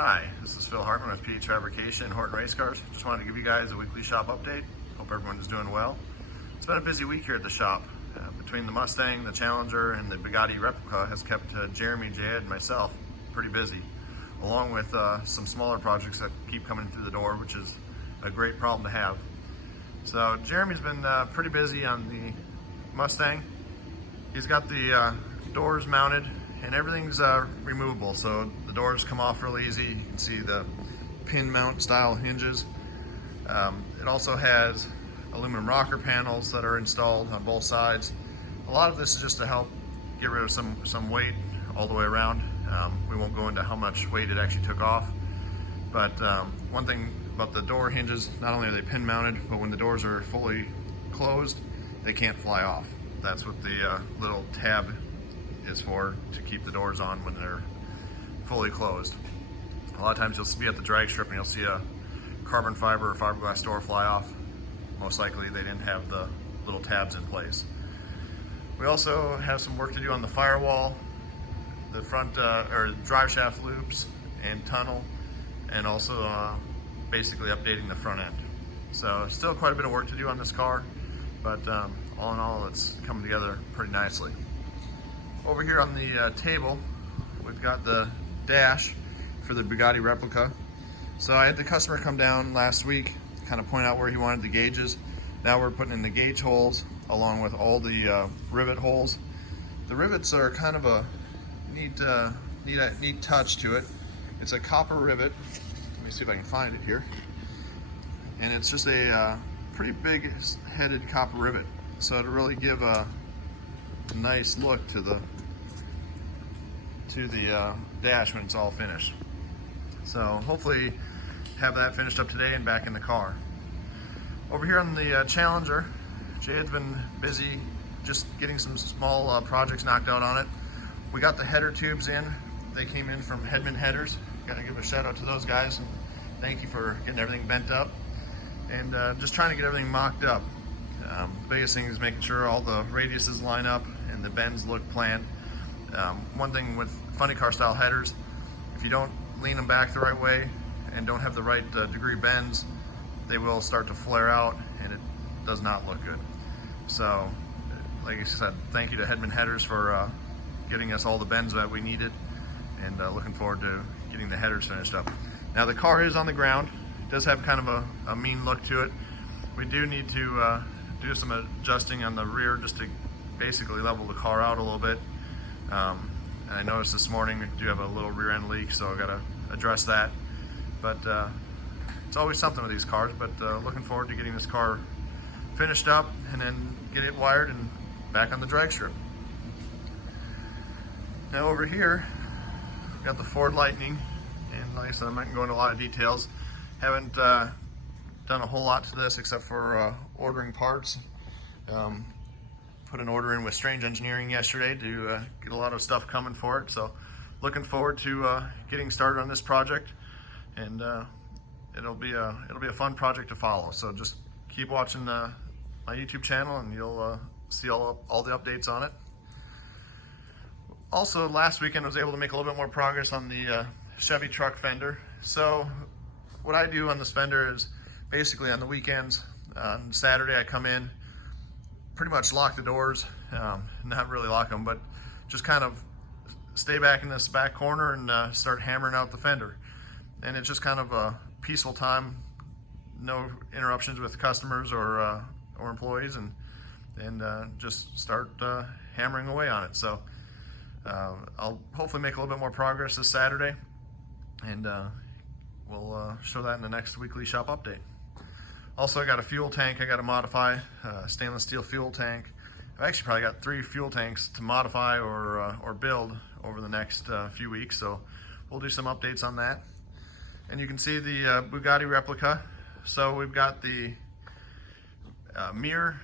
Hi, this is Phil Hartman with PH Fabrication and Horton Race Cars. Just wanted to give you guys a weekly shop update. Hope everyone is doing well. It's been a busy week here at the shop. Between the Mustang, the Challenger, and the Bugatti Replica has kept Jeremy, Jed, and myself pretty busy, along with some smaller projects that keep coming through the door, which is a great problem to have. So Jeremy's been pretty busy on the Mustang. He's got the doors mounted and everything's removable, so the doors come off real easy. You can see the pin mount style hinges. It also has aluminum rocker panels that are installed on both sides. A lot of this is just to help get rid of some weight all the way around. We won't go into how much weight it actually took off, but one thing about the door hinges, not only are they pin mounted, but when the doors are fully closed, they can't fly off. That's what the little tab is for, to keep the doors on when they're fully closed. A lot of times you'll be at the drag strip and you'll see a carbon fiber or fiberglass door fly off. Most likely they didn't have the little tabs in place. We also have some work to do on the firewall, the front or drive shaft loops and tunnel, and also basically updating the front end. So still quite a bit of work to do on this car, but all in all, it's coming together pretty nicely. Over here on the table, we've got the dash for the Bugatti Replica. So I had the customer come down last week, kind of point out where he wanted the gauges. Now we're putting in the gauge holes along with all the rivet holes. The rivets are kind of a neat touch to it. It's a copper rivet. Let me see if I can find it here. And it's just a pretty big headed copper rivet. So to really give a nice look to the dash when it's all finished. So hopefully have that finished up today and back in the car. Over here on the Challenger, Jay's been busy just getting some small projects knocked out on it. We got the header tubes in. They came in from Hedman Headers. Gotta give a shout out to those guys and thank you for getting everything bent up and just trying to get everything mocked up. The biggest thing is making sure all the radiuses line up and the bends look planned. One thing with funny car style headers, if you don't lean them back the right way and don't have the right degree bends, they will start to flare out and it does not look good. So like I said, thank you to Hedman Headers for getting us all the bends that we needed, and looking forward to getting the headers finished up. Now the car is on the ground. It does have kind of a mean look to it. We do need to do some adjusting on the rear just to basically level the car out a little bit. And I noticed this morning we do have a little rear end leak, so I gotta address that. But it's always something with these cars, but looking forward to getting this car finished up and then get it wired and back on the drag strip. Now over here, we've got the Ford Lightning, and like I said, I'm not gonna go into a lot of details. Haven't done a whole lot to this except for ordering parts. Put an order in with Strange Engineering yesterday to get a lot of stuff coming for it. So looking forward to getting started on this project, and it'll be a fun project to follow. So just keep watching my YouTube channel and you'll see all the updates on it. Also, last weekend I was able to make a little bit more progress on the Chevy truck fender. So what I do on this fender is basically on the weekends, on Saturday I come in, pretty much lock the doors, not really lock them, but just kind of stay back in this back corner and start hammering out the fender. And it's just kind of a peaceful time, no interruptions with customers or employees, and just start hammering away on it. So I'll hopefully make a little bit more progress this Saturday, and we'll show that in the next weekly shop update. Also, I got a fuel tank I got to modify, stainless steel fuel tank. I've actually probably got 3 fuel tanks to modify or build over the next few weeks, so we'll do some updates on that. And you can see the Bugatti Replica. So we've got the mirror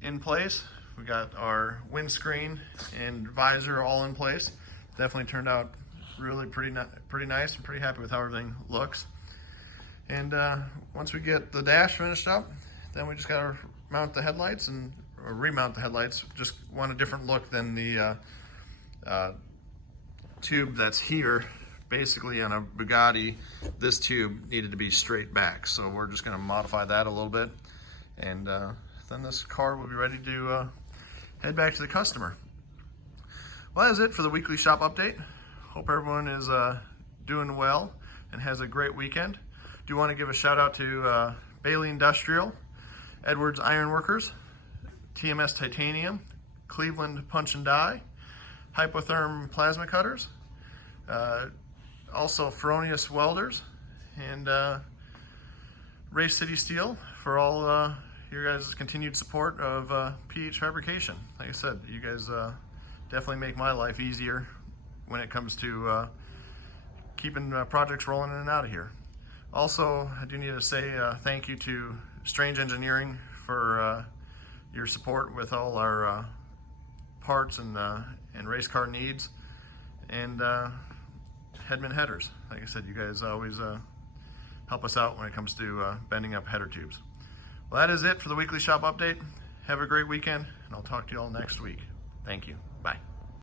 in place. We got our windscreen and visor all in place. Definitely turned out really pretty nice. I'm pretty happy with how everything looks. And once we get the dash finished up, then we just gotta mount the headlights or remount the headlights. Just want a different look than the tube that's here basically on a Bugatti, this tube needed to be straight back. So we're just gonna modify that a little bit. And then this car will be ready to head back to the customer. Well, that is it for the weekly shop update. Hope everyone is doing well and has a great weekend. Do want to give a shout out to Bailey Industrial, Edwards Ironworkers, TMS Titanium, Cleveland Punch and Die, Hypotherm Plasma Cutters, also Feronius Welders, and Race City Steel for all your guys' continued support of PH Fabrication. Like I said, you guys definitely make my life easier when it comes to keeping projects rolling in and out of here. Also, I do need to say thank you to Strange Engineering for your support with all our parts and race car needs, and Headman Headers. Like I said, you guys always help us out when it comes to bending up header tubes. Well, that is it for the weekly shop update. Have a great weekend, and I'll talk to you all next week. Thank you. Bye.